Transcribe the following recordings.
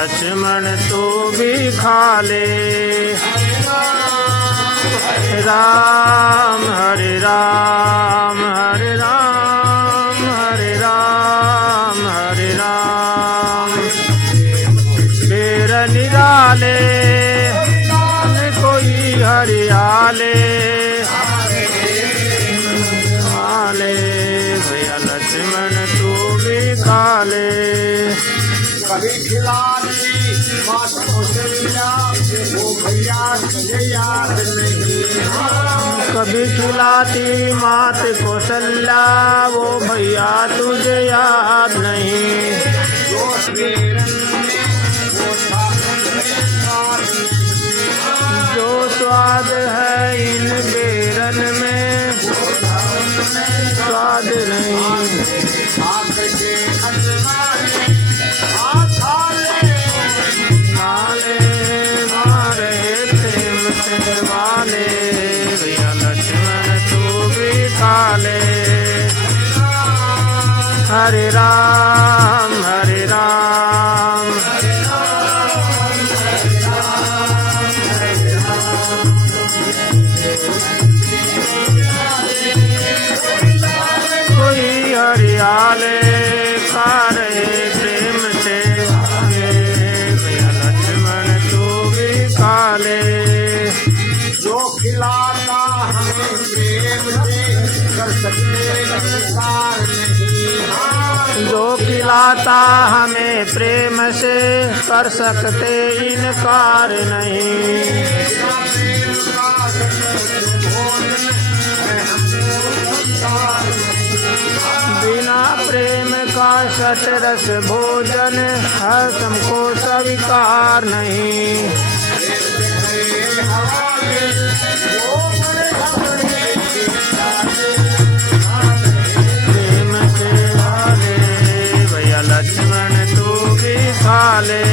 लक्ष्मण तू भी खा ले। राम हरे राम हरे राम हरे राम हरे राम। बेर निराले कोई हरियाले आले भैया लक्ष्मण तू भी खा ले। कभी खिलाती मात कौशल्या वो भैया तुझे याद नहीं। कभी खिलाती मात कौशल्या वो भैया तुझे याद नहीं। जो स्वाद है इन बेरन में स्वाद नहीं। मारे प्रेम से वाले भैया लक्ष्मण तू भी खा ले। हरे राम हरे राम कोई हरियाले खा रहे प्रेम से भैया लक्ष्मण तू भी खा ले। जो खिलाता हमें प्रेम से कर सकते इनकार नहीं। जो खिलाता हमें प्रेम से कर सकते इनकार नहीं। बिना प्रेम का सतरस भोजन हर तुमको स्वीकार नहीं। प्रेम से वाले भैया लक्ष्मण तू भी खा ले।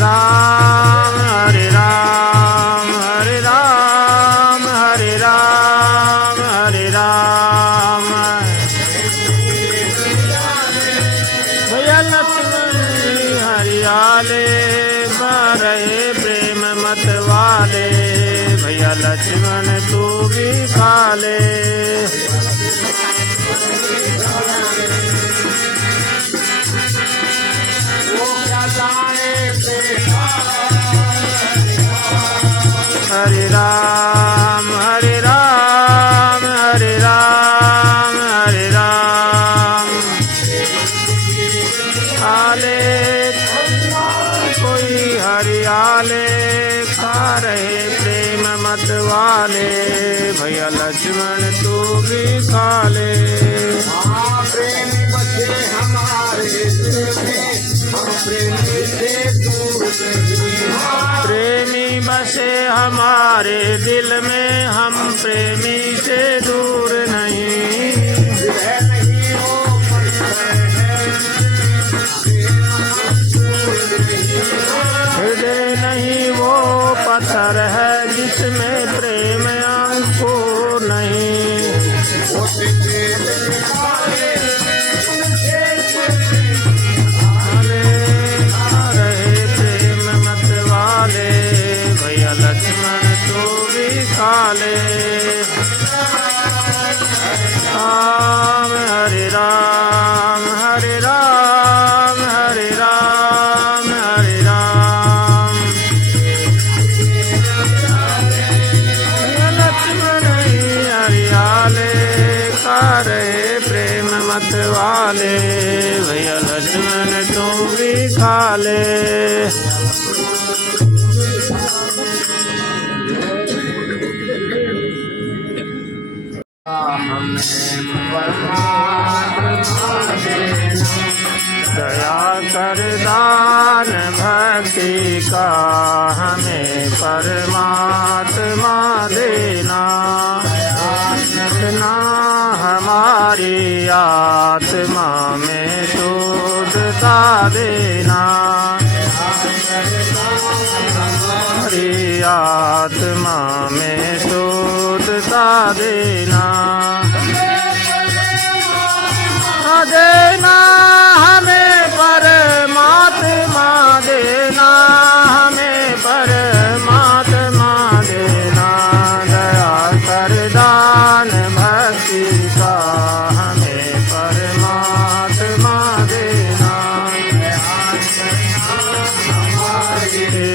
राम हरे राम हरे राम हरे राम हरे राम। भैया लक्ष्मण हरियाले बारे प्रेम मत वाले भैया लक्ष्मण तू भी खा ले। हरे राम हरे राम हरे राम हरे राम। आले कोई हरियाले खा रहे प्रेम मत वाले भैया लक्ष्मण तू भी खा ले। प्रेमी बच्चे हमारे दिल में हम प्रेमी से दूर नहीं। प्रेमी बसे हमारे दिल में हम प्रेमी से दूर नहीं। हृदय नहीं वो पत्थर है जिसमें प्रेम अंकुर नहीं। प्रेम मत वाले भैया लक्ष्मण तू भी खा ले। राम हरे राम हरे राम हरे राम हरे राम। भैया लक्ष्मण हरियाले खा रहे प्रेम मत वाले भैया लक्ष्मण तू भी खा ले। दया कर दान भक्ति का हमें परमात्मा देना। ना हमारी आत्मा में शुद्धता देना। हमारी आत्मा में शुद्धता देना। देना हमें पर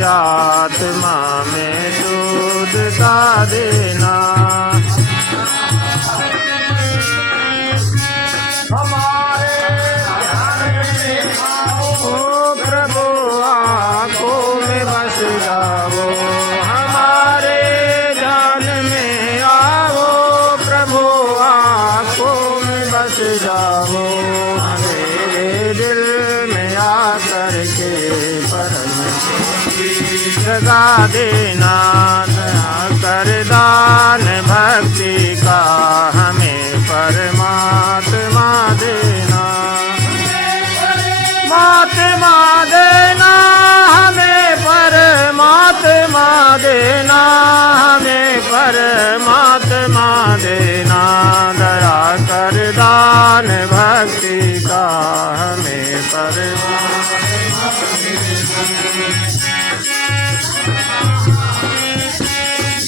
आत्मा में शुद्धता देना। हमारे ध्यान में आओ ओ प्रभु आँखों में बस जाओ, हमारे ध्यान में आओ, प्रभु आँखों में बस जाओ। मेरे दिल में आकर के परम जगा देना, कर दान भक्ति का हमें परमात्मा देना। महात्मा देना हमें परमात्मा देना, हमें परमात्मा देना। दया कर दान भक्ति का हमें परमात्मा।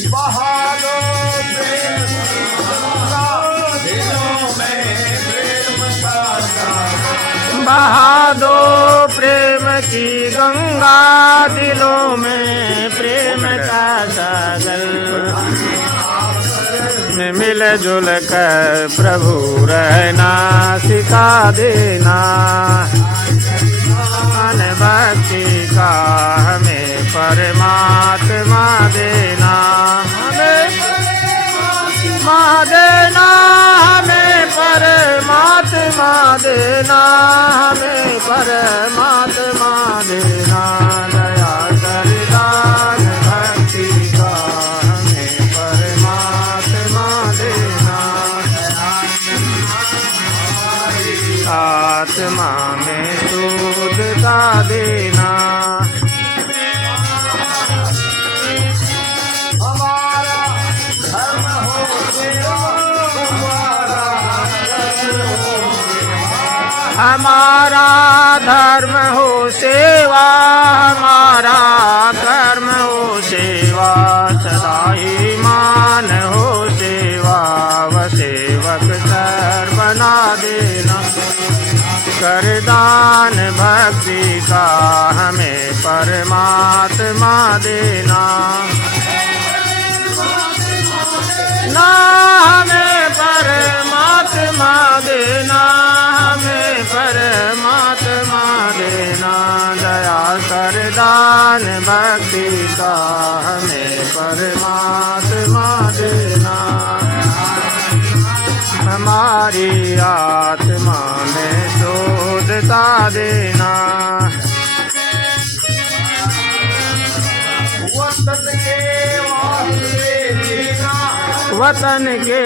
बहादो प्रेम का दिलों में प्रेम का सागर। बहा दो प्रेम की गंगा, दिलों में प्रेम का सागर। मिलजुल कर प्रभु रहना सिखा देना, भक्ति का हमें परमात्मा देना। हमें देना, हमें परमात्मा देना, हमें परमात्मा देना। दया कर दान भक्ति का हमें परमात्मा देना। आत्मा में शुद्धता देना। हमारा धर्म हो सेवा, हमारा कर्म हो सेवा। सदा ही मान हो सेवा, व सेवक कर बना देना। कर दान भक्ति का हमें परमात्मा देना। ना हमें परमात्मा देना, हमें परमात्मा देना। दया कर दान भक्ति का हमें परमात्मा देना। हमारी आत्मा में शुद्धता देना। वतन के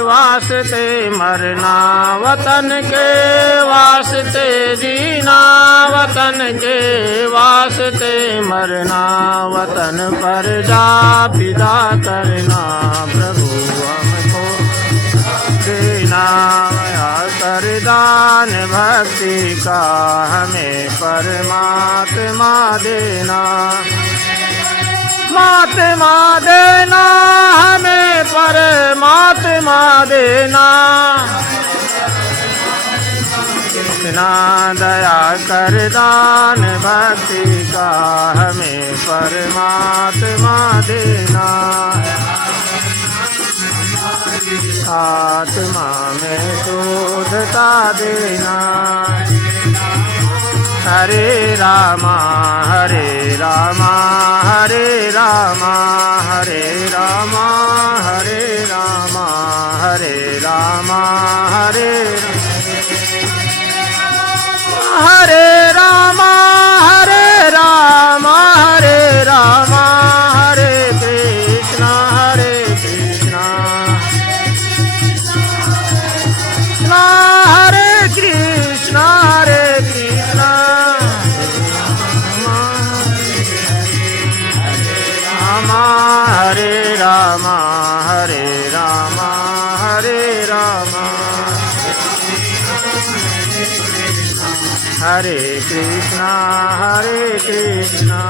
वास्ते मरना, वतन के वास्ते जीना। वतन के वास्ते मरना, वतन पर जा फिदा करना। प्रभु हमको देना, कर दान भक्ति का हमें परमात्मा देना। महात्मा देना, हमें परमात्मा देना। इतना दया कर दान भक्ति का हमें परमात्मा देना। आत्मा में शुद्धता देना। हरे रामा हरे रामा हरे रामा हरे रामा हरे रामा हरे रामा हरे हरे रामा हरे रामा हरे रामा हरे कृष्णा हरे कृष्णा हरे कृष्णा हरे कृष्णा हरे रामा हरे रामा हरे रामा हरे कृष्णा हरे कृष्णा।